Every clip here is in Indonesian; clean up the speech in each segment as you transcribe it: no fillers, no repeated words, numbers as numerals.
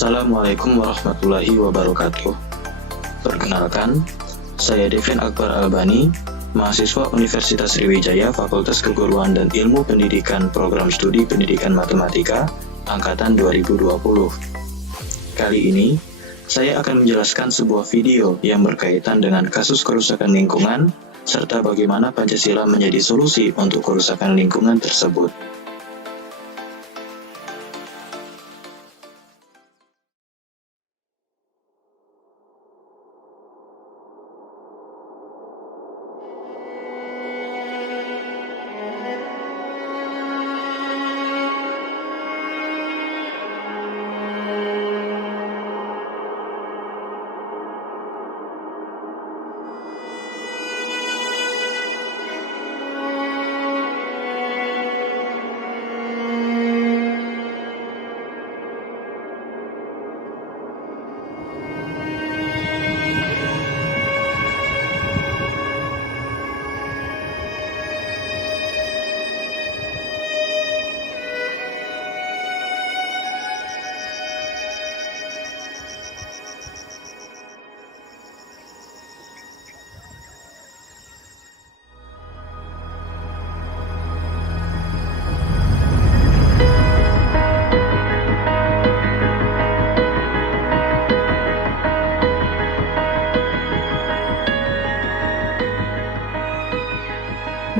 Assalamualaikum warahmatullahi wabarakatuh. Perkenalkan, saya Devin Akbar Albani, mahasiswa Universitas Sriwijaya Fakultas Keguruan dan Ilmu Pendidikan Program Studi Pendidikan Matematika Angkatan 2020. Kali ini, saya akan menjelaskan sebuah video yang berkaitan dengan kasus kerusakan lingkungan serta bagaimana Pancasila menjadi solusi untuk kerusakan lingkungan tersebut.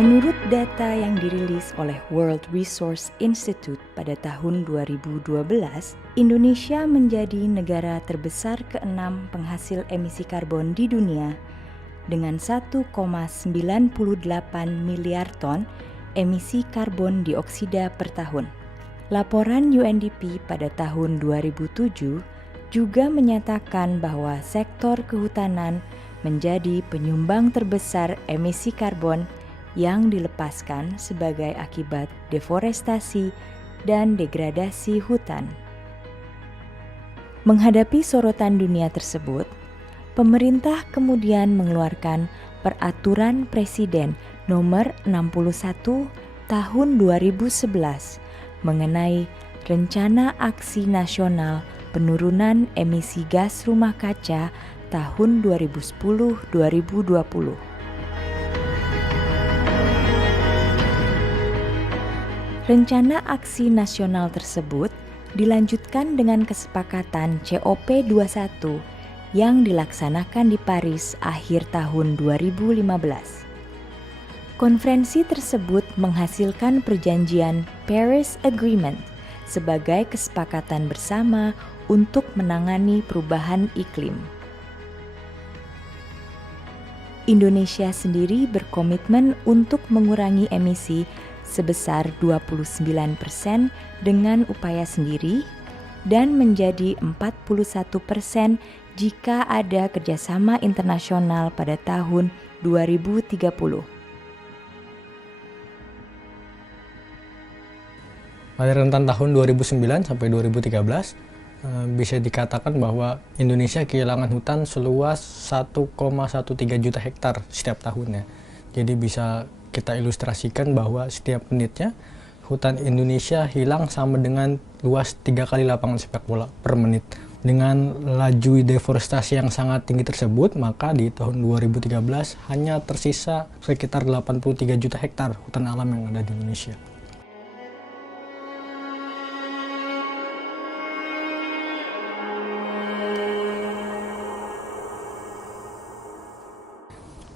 Menurut data yang dirilis oleh World Resource Institute pada tahun 2012, Indonesia menjadi negara terbesar ke-6 penghasil emisi karbon di dunia dengan 1,98 miliar ton emisi karbon dioksida per tahun. Laporan UNDP pada tahun 2007 juga menyatakan bahwa sektor kehutanan menjadi penyumbang terbesar emisi karbon yang dilepaskan sebagai akibat deforestasi dan degradasi hutan. Menghadapi sorotan dunia tersebut, pemerintah kemudian mengeluarkan Peraturan Presiden Nomor 61 Tahun 2011 mengenai Rencana Aksi Nasional Penurunan Emisi Gas Rumah Kaca tahun 2010-2020. Rencana aksi nasional tersebut dilanjutkan dengan kesepakatan COP21 yang dilaksanakan di Paris akhir tahun 2015. Konferensi tersebut menghasilkan perjanjian Paris Agreement sebagai kesepakatan bersama untuk menangani perubahan iklim. Indonesia sendiri berkomitmen untuk mengurangi emisi sebesar 29% dengan upaya sendiri dan menjadi 41% jika ada kerjasama internasional pada tahun 2030. Pada rentan tahun 2009 sampai 2013, bisa dikatakan bahwa Indonesia kehilangan hutan seluas 1,13 juta hektar setiap tahunnya. Jadi bisa kita ilustrasikan bahwa setiap menitnya hutan Indonesia hilang sama dengan luas 3 kali lapangan sepak bola per menit. Dengan laju deforestasi yang sangat tinggi tersebut, maka di tahun 2013 hanya tersisa sekitar 83 juta hektar hutan alam yang ada di Indonesia.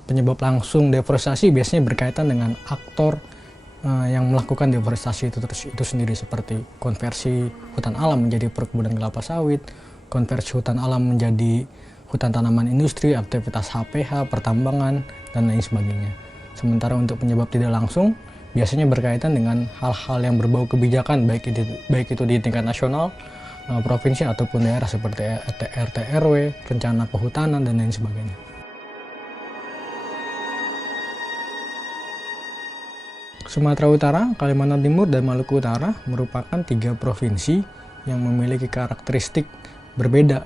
Penyebab langsung deforestasi biasanya berkaitan dengan aktor yang melakukan deforestasi itu sendiri, seperti konversi hutan alam menjadi perkebunan kelapa sawit, konversi hutan alam menjadi hutan tanaman industri, aktivitas HPH, pertambangan, dan lain sebagainya. Sementara untuk penyebab tidak langsung biasanya berkaitan dengan hal-hal yang berbau kebijakan, baik itu di tingkat nasional, provinsi ataupun daerah, seperti RT RW, rencana kehutanan, dan lain sebagainya. Sumatera Utara, Kalimantan Timur, dan Maluku Utara merupakan 3 provinsi yang memiliki karakteristik berbeda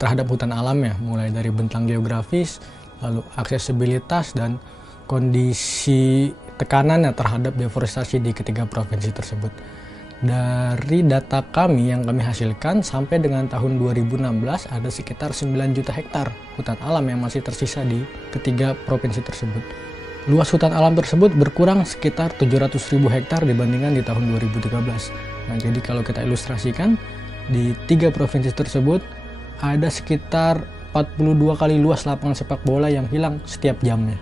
terhadap hutan alamnya, mulai dari bentang geografis, lalu aksesibilitas, dan kondisi tekanannya terhadap deforestasi di ketiga provinsi tersebut. Dari data kami yang kami hasilkan, sampai dengan tahun 2016 ada sekitar 9 juta hektar hutan alam yang masih tersisa di ketiga provinsi tersebut. Luas hutan alam tersebut berkurang sekitar 700.000 hektar dibandingkan di tahun 2013. Nah, jadi kalau kita ilustrasikan, di 3 provinsi tersebut ada sekitar 42 kali luas lapangan sepak bola yang hilang setiap jamnya.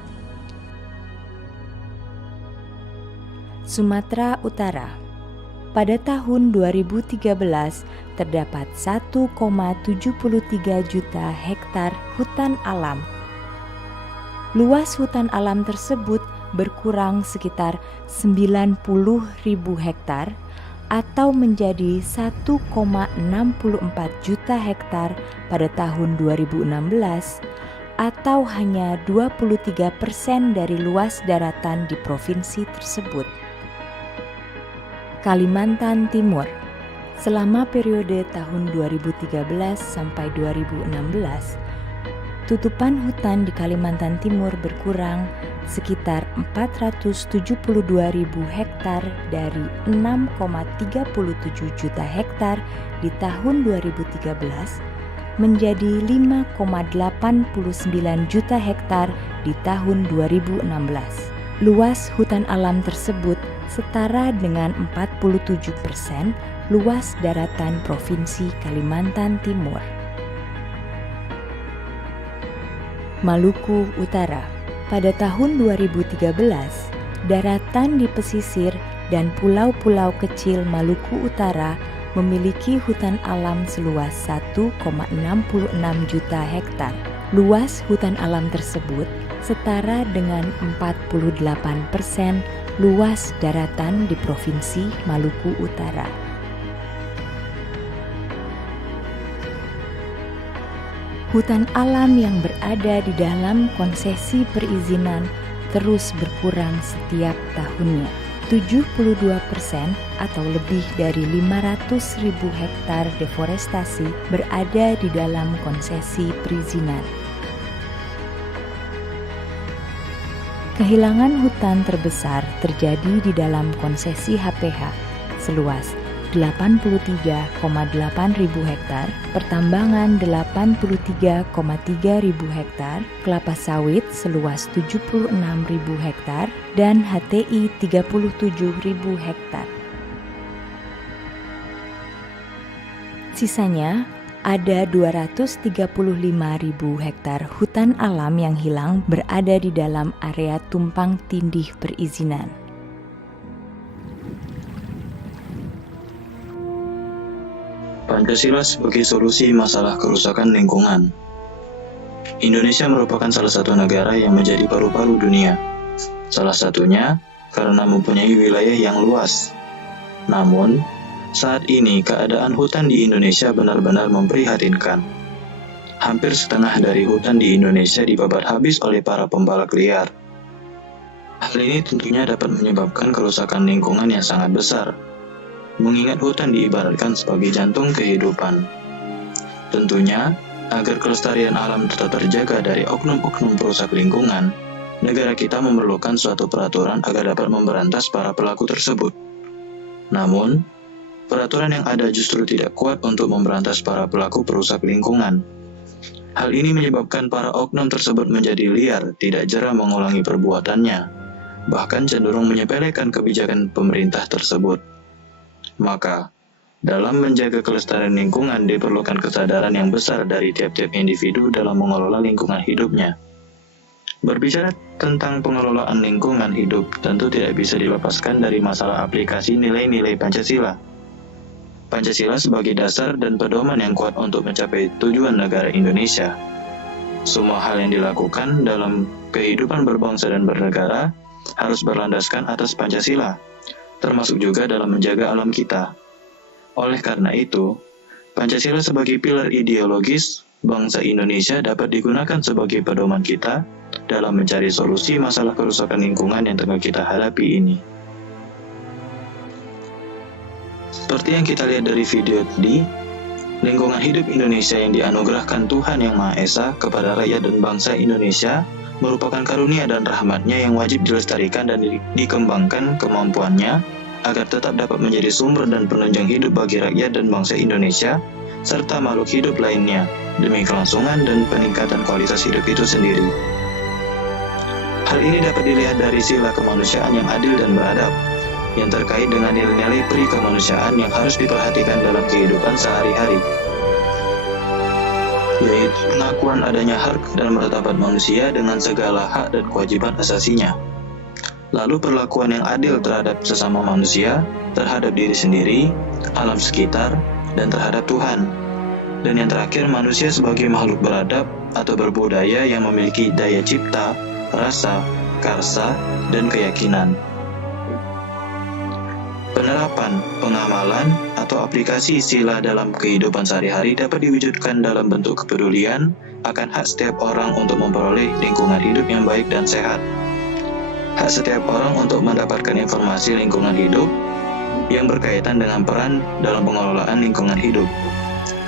Sumatera Utara. Pada tahun 2013, terdapat 1,73 juta hektar hutan alam. Luas hutan alam tersebut berkurang sekitar 90.000 hektar atau menjadi 1,64 juta hektar pada tahun 2016 atau hanya 23% dari luas daratan di provinsi tersebut. Kalimantan Timur. Selama periode tahun 2013 sampai 2016, tutupan hutan di Kalimantan Timur berkurang sekitar 472.000 hektar dari 6,37 juta hektar di tahun 2013 menjadi 5,89 juta hektar di tahun 2016. Luas hutan alam tersebut setara dengan 47% luas daratan Provinsi Kalimantan Timur. Maluku Utara. Pada tahun 2013, daratan di pesisir dan pulau-pulau kecil Maluku Utara memiliki hutan alam seluas 1,66 juta hektar. Luas hutan alam tersebut setara dengan 48% luas daratan di Provinsi Maluku Utara. Hutan alam yang berada di dalam konsesi perizinan terus berkurang setiap tahunnya. 72% atau lebih dari 500.000 hektar deforestasi berada di dalam konsesi perizinan. Kehilangan hutan terbesar terjadi di dalam konsesi HPH seluas 83,8 ribu hektar, pertambangan 83,3 ribu hektar, kelapa sawit seluas 76 ribu hektar, dan HTI 37 ribu hektar. Sisanya ada 235 ribu hektar hutan alam yang hilang berada di dalam area tumpang tindih perizinan. Pancasila sebagai solusi masalah kerusakan lingkungan. Indonesia merupakan salah satu negara yang menjadi paru-paru dunia. Salah satunya karena mempunyai wilayah yang luas. Namun, saat ini keadaan hutan di Indonesia benar-benar memprihatinkan. Hampir setengah dari hutan di Indonesia dibabat habis oleh para pembalak liar. Hal ini tentunya dapat menyebabkan kerusakan lingkungan yang sangat besar. Mengingat hutan diibaratkan sebagai jantung kehidupan. Tentunya, agar kelestarian alam tetap terjaga dari oknum-oknum perusak lingkungan, negara kita memerlukan suatu peraturan agar dapat memberantas para pelaku tersebut. Namun, peraturan yang ada justru tidak kuat untuk memberantas para pelaku perusak lingkungan. Hal ini menyebabkan para oknum tersebut menjadi liar, tidak jera mengulangi perbuatannya, bahkan cenderung menyepelekan kebijakan pemerintah tersebut. Maka, dalam menjaga kelestarian lingkungan diperlukan kesadaran yang besar dari tiap-tiap individu dalam mengelola lingkungan hidupnya. Berbicara tentang pengelolaan lingkungan hidup tentu tidak bisa dilepaskan dari masalah aplikasi nilai-nilai Pancasila. Pancasila sebagai dasar dan pedoman yang kuat untuk mencapai tujuan negara Indonesia. Semua hal yang dilakukan dalam kehidupan berbangsa dan bernegara harus berlandaskan atas Pancasila, termasuk juga dalam menjaga alam kita. Oleh karena itu, Pancasila sebagai pilar ideologis bangsa Indonesia dapat digunakan sebagai pedoman kita dalam mencari solusi masalah kerusakan lingkungan yang tengah kita hadapi ini. Seperti yang kita lihat dari video tadi, lingkungan hidup Indonesia yang dianugerahkan Tuhan Yang Maha Esa kepada rakyat dan bangsa Indonesia merupakan karunia dan rahmatnya yang wajib dilestarikan dan dikembangkan kemampuannya agar tetap dapat menjadi sumber dan penunjang hidup bagi rakyat dan bangsa Indonesia, serta makhluk hidup lainnya, demi kelangsungan dan peningkatan kualitas hidup itu sendiri. Hal ini dapat dilihat dari sila kemanusiaan yang adil dan beradab, yang terkait dengan nilai-nilai peri kemanusiaan yang harus diperhatikan dalam kehidupan sehari-hari, yaitu pengakuan adanya harkat dan martabat manusia dengan segala hak dan kewajiban asasinya. Lalu perlakuan yang adil terhadap sesama manusia, terhadap diri sendiri, alam sekitar, dan terhadap Tuhan. Dan yang terakhir, manusia sebagai makhluk beradab atau berbudaya yang memiliki daya cipta, rasa, karsa, dan keyakinan. Penerapan, pengamalan, atau aplikasi sila dalam kehidupan sehari-hari dapat diwujudkan dalam bentuk kepedulian akan hak setiap orang untuk memperoleh lingkungan hidup yang baik dan sehat. Hak setiap orang untuk mendapatkan informasi lingkungan hidup yang berkaitan dengan peran dalam pengelolaan lingkungan hidup.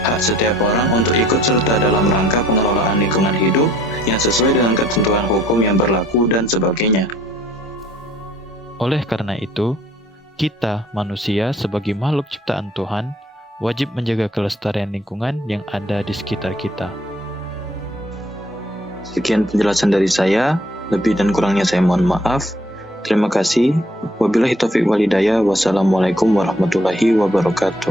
Hak setiap orang untuk ikut serta dalam rangka pengelolaan lingkungan hidup yang sesuai dengan ketentuan hukum yang berlaku dan sebagainya. Oleh karena itu, kita, manusia, sebagai makhluk ciptaan Tuhan, wajib menjaga kelestarian lingkungan yang ada di sekitar kita. Sekian penjelasan dari saya, lebih dan kurangnya saya mohon maaf. Terima kasih. Wabillahi taufiq wal hidayah. Wassalamualaikum warahmatullahi wabarakatuh.